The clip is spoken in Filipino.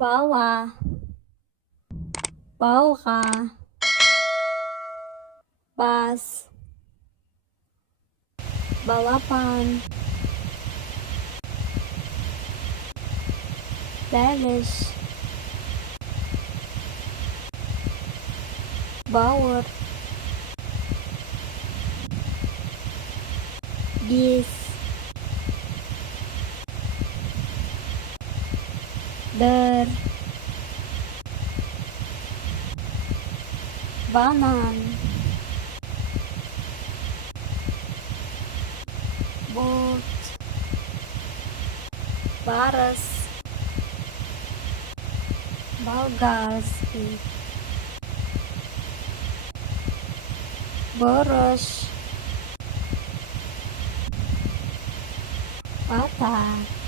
bawa, bauka, bas, balapan, balis, bawor, gis, der, banan, bot, baras, balgalski, boros, bata.